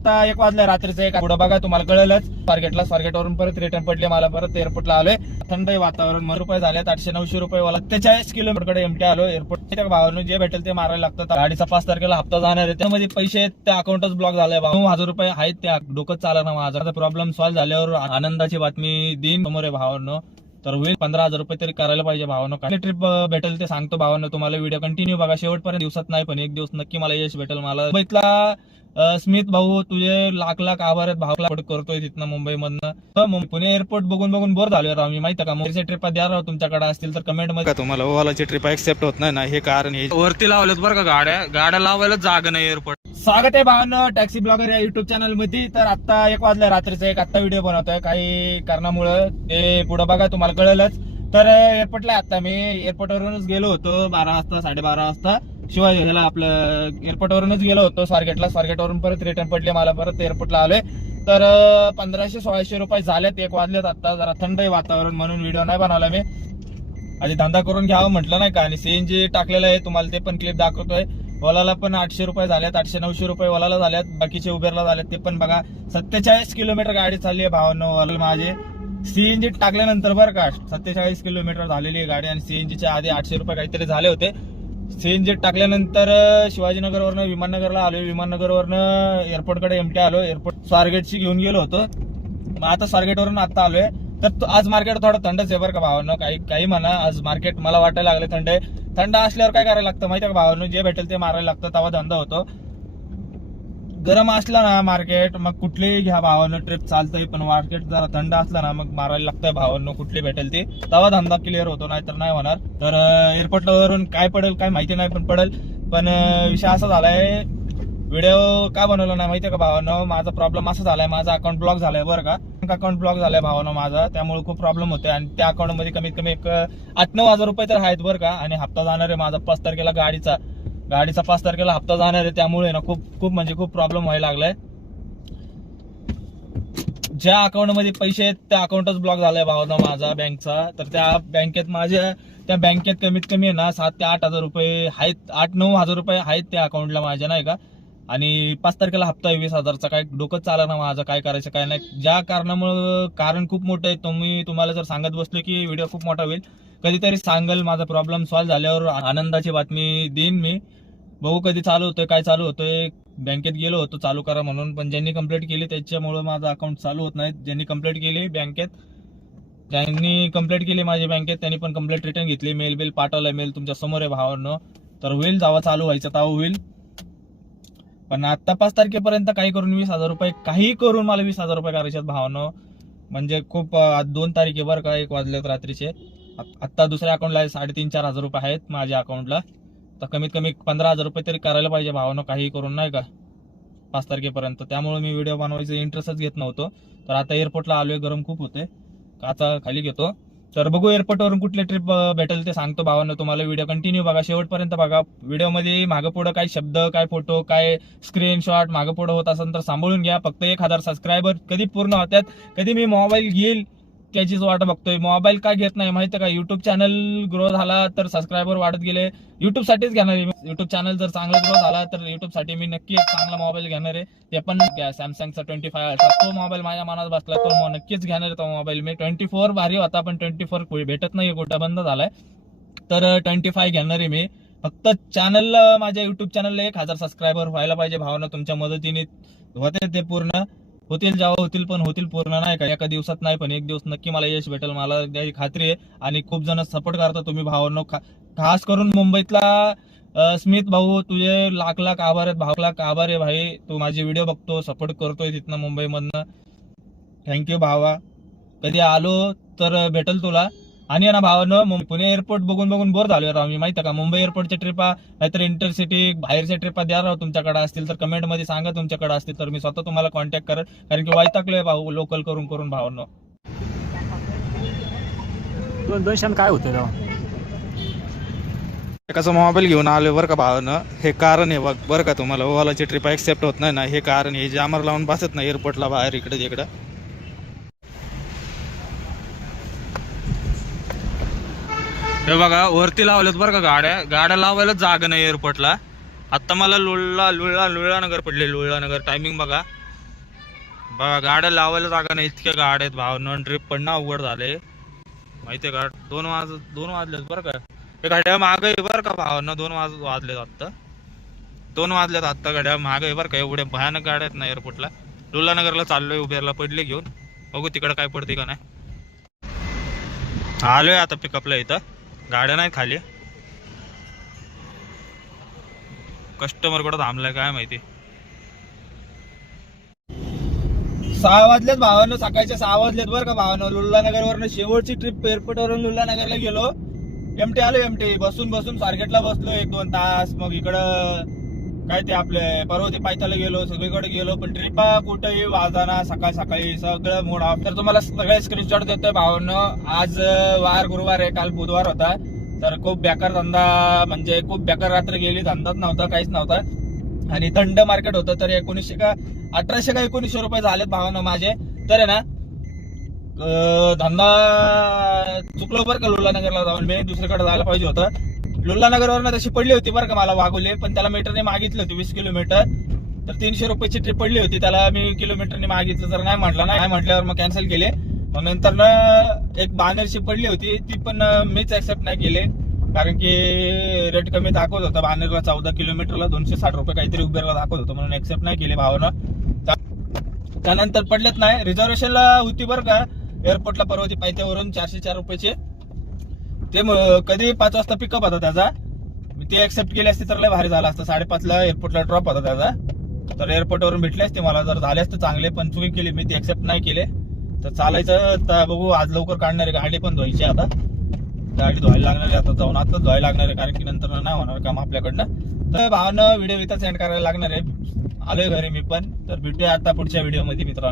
आता एक वाजल्या रात्रीचं एक पुढं बघा तुम्हाला कळलंच. स्वारगेटला स्वारगेटवरून परत रिटर्न पडले मला परत एअरपोर्टला आलोय. थंड वातावरण मग रुपये झाले आठशे नऊशे रुपये मला किलोमीटर किलोमीटरकडे एमटी आलो एअरपोर्ट भावानं जे भेटेल ते मारायला लागतं. गाडीचा पाच तारखेला हप्ता जाणार आहे. त्यामध्ये पैसे आहेत, त्या अकाउंटच ब्लॉक झालाय भाऊ हजार रुपये आहेत त्या. डोकंच चालणार माझा. प्रॉब्लेम सॉल्व्ह झाल्यावर आनंदाची बातमी देईन समोर आहे भावानं. तर होईल. पंधरा हजार रुपये तरी करायला पाहिजे भावानं. काय ट्रिप भेटेल ते सांगतो भावानं तुम्हाला व्हिडिओ कंटिन्यू बघा. शेवटपर्यंत दिवसात नाही पण एक दिवस नक्की मला यश भेटेल. मला मुंबईतला स्मित भाऊ तुझे लाख लाख आभार आहेत. भाऊ लाख करतोय तिथनं मुंबईमधनं. तर पुणे एअरपोर्ट बघून बघून बोर झालोय राव मी. माहिती का? मुंबईच्या ट्रिपा द्या राव तुमच्याकडे असतील तर कमेंटमध्ये. तुम्हाला ओलाची ट्रिप एक्सेप्ट होत नाही ना हे कारण हे. वरती लावलेत बरं का गाड्या? गाड्या लावायला जागा नाही एअरपोर्ट स्वागत आहे भावांनो टॅक्सी ब्लॉगर या युट्यूब चॅनलमध्ये. तर आता एक वाजल्या रात्रीचा एक आत्ता व्हिडिओ बनवतोय. काही कारणामुळं ते पुढं बघा तुम्हाला कळलंच. तर एअरपोर्टला आता मी एअरपोर्टवरूनच गेलो होतो बारा वाजता साडेबारा वाजता. शिवाय ह्याला आपलं एअरपोर्टवरूनच गेलो होतो स्वारगेटला. स्वारगेटवरून परत रिटर्न पडले मला परत एअरपोर्टला आलोय. तर पंधराशे सोळाशे रुपये झालेत एक वाजलेत आता जरा थंड वातावरण म्हणून व्हिडिओ नाही बनवला मी. आधी धंदा करून घ्यावं म्हटलं नाही का? आणि सीएनजी टाकलेलं आहे तुम्हाला ते पण क्लिप दाखवतोय. ओलाला पण आठशे रुपये झाल्यात आठशे नऊशे रुपये ओलाला झाल्यात बाकीचे उबेरला झाल्यात ते पण बघा. सत्तेचाळीस किलोमीटर गाडी चालली आहे भावानं ओला माझे. सीएनजी टाकल्यानंतर बरं का सत्तेचाळीस किलोमीटर झालेली आहे गाडी आणि सीएनजीच्या आधी आठशे रुपये काहीतरी झाले होते. सीएनजी टाकल्यानंतर शिवाजीनगरवरनं विमाननगरला आलो विमाननगरवरनं एअरपोर्टकडे एमटी आलो एअरपोर्ट स्वारगेटची घेऊन गेलो होतो. मग आता स्वारगेटवरून आता आलोय. तर तो- आज मार्केट थोडं थंडच आहे बरं का भावानं. काही काही म्हणा आज मार्केट मला वाटायला लागले थंड आहे. थंड असल्यावर काय करायला लागतं माहिती का भावानं? जे भेटेल ते मारायला लागतं. तेव्हा धंदा होतो. गरम असला ना मार्केट मग कुठलीही घ्या भावानं ट्रिप चालतंय पण मार्केट जरा थंड असला ना मग मारायला लागतंय भावानं कुठली भेटेल ती. तेव्हा धंदा क्लिअर होतो नाहीतर नाही होणार. तर एअरपोर्टवरून काय पडेल काय माहिती नाही पण पडेल. पण विषय असा झालाय व्हिडिओ का बनवला नाही माहितीये का भावानं? माझा प्रॉब्लेम असा झालाय माझा अकाउंट ब्लॉक झालाय बरं का. अकाउंट ब्लॉक झालाय भावानं माझा. त्यामुळे खूप प्रॉब्लेम होते आणि त्या अकाउंटमध्ये कमीत कमी एक आठ नऊ हजार रुपये तर आहेत बरं का. आणि हप्ता जाणार आहे माझा पाच तारखेला गाडीचा गाडीचा पाच तारखेला हप्ता जाणार आहे त्यामुळे ना खूप खूप म्हणजे खूप प्रॉब्लेम व्हायला लागलाय. ज्या अकाउंटमध्ये पैसे आहेत त्या अकाउंटच ब्लॉक झालाय भावाचा माझा बँकचा तर त्या बँकेत माझ्या त्या बँकेत कमीत कमी आहे ना सात ते आठ हजार रुपये आहेत. आठ नऊ हजार रुपये आहेत त्या अकाउंटला माझ्या नाही का? आणि पाच तारखेला हप्ता आहे वीस हजारचा. काय डोकंच चाला ना माझं काय करायचं काय नाही. ज्या कारणामुळं कारण खूप मोठं आहे तुम्ही तुम्हाला जर सांगत बसलो की व्हिडिओ खूप मोठा होईल. कधीतरी सांगेल माझा प्रॉब्लेम सॉल्व्ह झाल्यावर आनंदाची बातमी देईन मी. बघू कधी चालू होतोय काय चालू होतोय. बँकेत गेलो होतो चालू करा म्हणून. पण ज्यांनी कंप्लीट केली त्याच्यामुळे माझं अकाउंट चालू होत नाही. ज्यांनी कंप्लीट केली बँकेत ज्यांनी कंप्लीट केली माझी बँकेत त्यांनी पण कंप्लीट रिटर्न घेतली. मेल बिल पाठवलं मेल तुमच्यासमोर आहे भावानं. तर होईल जावा चालू व्हायचं तेव्हा होईल. पण आता पाच तारखेपर्यंत काही करून वीस हजार रुपये काही करून मला वीस हजार रुपये करायचे आहेत म्हणजे खूप दोन तारखेवर का एक वाजलेत रात्रीचे. आत्ता दुसऱ्या अकाउंटला साडेतीन चार हजार रुपये आहेत माझ्या अकाउंटला तर कमीत कमी पंधरा हजार रुपये तरी करायला पाहिजे भावानं काही करून नाही का? पाच तारखेपर्यंत. त्यामुळे मी व्हिडिओ बनवायचं इंटरेस्टच घेत नव्हतो. तर आता एअरपोर्टला आलोय गरम खूप होते आता खाली घेतो. तर बघू एअरपोर्टवरून कुठले ट्रिप भेटेल ते सांगतो भावानं तुम्हाला. व्हिडिओ कंटिन्यू बघा. शेवटपर्यंत बघा. व्हिडिओमध्ये मागं पुढं काय शब्द काय फोटो काय स्क्रीनशॉट मागं पुढं होत असेल तर सांभाळून घ्या. फक्त एक हजार सबस्क्रायबर कधी पूर्ण होत्यात कधी मी मोबाईल घेईल धक्क्याचीच वाट बघतोय. मोबाईल का घेत नाही माहिती का? युट्यूब चॅनल ग्रो झाला तर सबस्क्रायबर वाढत गेले. युट्यूब साठीच घेणार आहे युट्यूब चॅनल जर चांगला ग्रो झाला तर युट्यूबसाठी मी नक्की एक चांगला मोबाईल घेणार आहे. ते पण सॅमसंगचा ट्वेंटी फाय अल्ट्रा तो मोबाईल माझ्या मनात बसला तो मग नक्कीच घेणार आहे तो मोबाईल मी ट्वेंटी फोर भारी होता पण ट्वेंटी फोर भेटत नाही कुठं बंद झालाय. तर ट्वेंटी फाय घेणार आहे मी. फक्त चॅनल माझ्या युट्यूब चॅनलला एक हजार सबस्क्रायबर व्हायला पाहिजे भावना तुमच्या मदतीने होते ते पूर्ण. होतील जेव्हा होतील पण होतील पूर्ण नाही का. एका दिवसात नाही पण एक दिवस नक्की मला यश भेटेल मला त्याची खात्री आहे. आणि खूप जण सपोर्ट करता तुम्ही भावांनो. खा- खास करून मुंबईतला स्मित भाऊ तुझे लाख लाख आभार आहेत. भाऊ लाख आभार आहे भाई. तू माझे व्हिडिओ बघतो सपोर्ट करतोय तिथनं मुंबईमधनं. थँक्यू भावा. कधी आलो तर भेटेल तुला. आणि ना भावानं पुणे एअरपोर्ट बघून बघून बोर झालोय. राव मी माहिती का? मुंबई एअरपोर्टच्या ट्रिपा नाहीतर इंटरसिटी बाहेरच्या ट्रिपा द्या राव तुमच्याकडे असतील तर कमेंटमध्ये सांगा तुमच्याकडे असतील तर मी स्वतः तुम्हाला कॉन्टॅक्ट करेन कारण की वैतागलोय भाऊ लोकल करून करून भावांनो. दोन काय होतं राव? एकाचा मोबाईल घेऊन आलो बरं का भावानं. हे कारण आहे बघ बरं का तुम्हाला. ओलाची ट्रिप एक्सेप्ट होत नाही ना. हे कारण हे जामर लावून बसत नाही एअरपोर्टला बाहेर इकडे तिकडं. हे बघा वरती लावलेत बरं का गाड्या. गाड्या लावायला जागा नाही एअरपोर्टला आत्ता मला लुळला लुळला लुळला नगर पडले लुळला नगर. टायमिंग बघा. बघा गाड्या लावायला जागा नाही. इतक्या गाड्या आहेत भावनं ट्रिप पडणं अवघड झाले माहितीये का? दोन वाज दोन वाजलेत बरं का. हे गाड्या माग आहे बरं का भावनं दोन वाज वाजलेत आत्ता. दोन वाजलेत आत्ता गाड्या माग आहे बरं का. एवढ्या भयानक गाड्या आहेत ना एअरपोर्टला लुलानगरला चाललोय उबेरला पडले घेऊन. बघू तिकडं काय पडते का नाही. आलोय आता पिकअपला इथं. गाड्या नाही खाली. कस्टमरकडे थांबलाय काय माहिती? सहा वाजलेत भावानं सकाळच्या सहा वाजलेत बरं का भावानं. लुल्लानगर वरनं शेवटची ट्रिप एअरपोर्ट वरून लुल्लानगरला गेलो. एमटी आलो एमटी बसून बसून स्वारगेटला बसलो एक दोन तास. मग इकडं काय ते आपले पर्वती पायथ्याला गेलो सगळीकडे गेलो पण ट्रिपा कुठेही वाजाना सकाळ सकाळी सगळं मोड ऑफ तर तुम्हाला सगळे स्क्रीनशॉट देतोय भावानं. आज वार गुरुवार आहे काल बुधवार होता. तर खूप बेकार धंदा म्हणजे खूप बेकार रात्र गेली धंदाच नव्हता काहीच नव्हता. आणि थंड मार्केट होतं तर एकोणीसशे का अठराशे का एकोणीसशे रुपये झालेत भावानं माझे. तर आहे ना धंदा चुकलो बरं का लुल्लानगरला जाऊन? मी दुसरीकडे जायला पाहिजे होतं. लुल्लानगरवरनं तशी पडली होती बरं का मला वागवले पण त्याला मीटरने मागितली होती वीस किलोमीटर तर तीनशे रुपयाची ट्रिप पडली होती त्याला मी किलोमीटरने मागितलं. तर नाही म्हटलं नाही म्हटल्यावर मग कॅन्सल केले. मग नंतर ना एक बानरची पडली होती ती पण मीच ऍक्सेप्ट नाही केले. कारण की रेट कमी दाखवत होता. बानेरला चौदा किलोमीटरला दोनशे साठ रुपये काहीतरी उबेरला दाखवत होतं म्हणून ऍक्सेप्ट नाही केले भावानं. त्यानंतर पडलेत नाही. रिझर्वेशनला होती बरं का एअरपोर्टला परवा ती पायथ्यावरून चारशे चार रुपयाचे. ते कधी पाच वाजता पिकअप होता त्याचा. मी ते ऍक्सेप्ट केले असते तर लय भारी झाला असतं. साडेपाचला एअरपोर्टला ड्रॉप होता त्याचा. तर एअरपोर्टवरून भेटले असते मला. जर झाले असते चांगले पण चुकी केली मी ते ऍक्सेप्ट नाही केले. तर चालायचं तर बघू आज लवकर काढणार आहे. गाडी पण धुवायची आता. गाडी धुवायला लागणार आहे. आता जाऊन आता धुवायला लागणार आहे. कारण की नंतर नाही होणार काम आपल्याकडनं. तर भावानं व्हिडिओ इथं सेंड करायला लागणार आहे. आलोय घरी मी पण. तर भेटूया आता पुढच्या व्हिडिओमध्ये मित्रांनो.